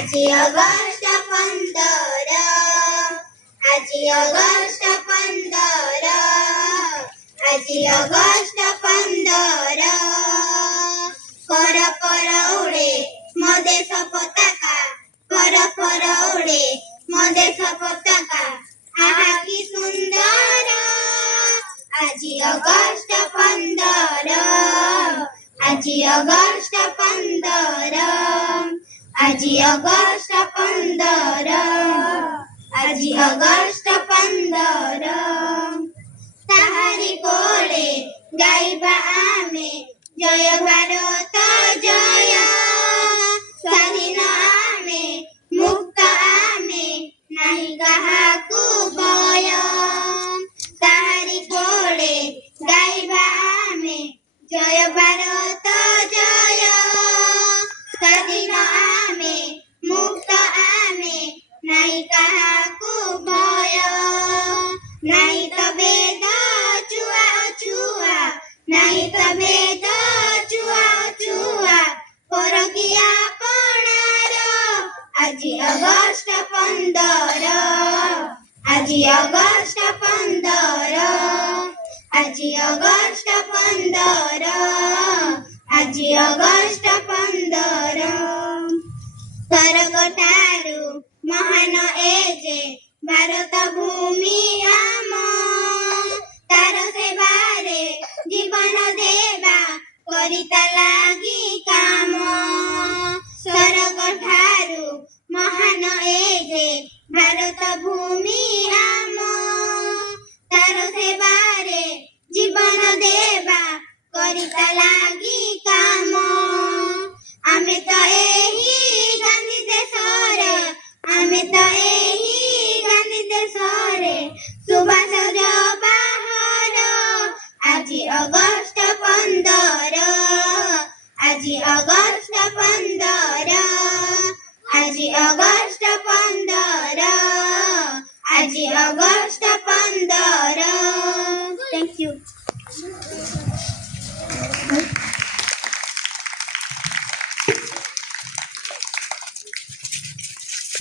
आजी ऑगस्ट 15, आजी ऑगस्ट 15, आजी ऑगस्ट 15. पर उडे मदेश पताका, पर उडे मदेश पताका. आहा की सुंदर आजी ऑगस्ट 15, आजी ऑगस्ट 15, आजी ऑगस्ट 15, आजी ऑगस्ट 15. ताहारी कोळे गाइबा आमे जय भारत जय. स्वाधीन आमे मुक्त आमे नाही काहाकू भय. ताहारी कोळे गाइबा आमे जय भारत जय. स्वाधीन आमे मुक्त आमे नाही काहाकू भय. नाही त भेद छुआ छुआ, नाही त भेद छुआ छुआ. परकिया पणार आजी ऑगस्ट 15, आजी ऑगस्ट 15, आजी ऑगस्ट 15, आजी ऑगस्ट 15. स्वर्ग ठारू महान एजे भारत भूमि आम. तार सेवारे जीवन देवा करिता लागी काम. स्वर्ग ठारू महान एजे भारत भूमि आम. तार सेवारे जीवन देवा करिता लागी काम. आमे तो एही गांधी देशरे, आमे तो एही गांधी देशरे सुभाष बाहर. आजी ऑगस्ट 15, आजी ऑगस्ट 15, आजी ऑगस्ट 15, आजी ऑगस्ट 15. Thank you.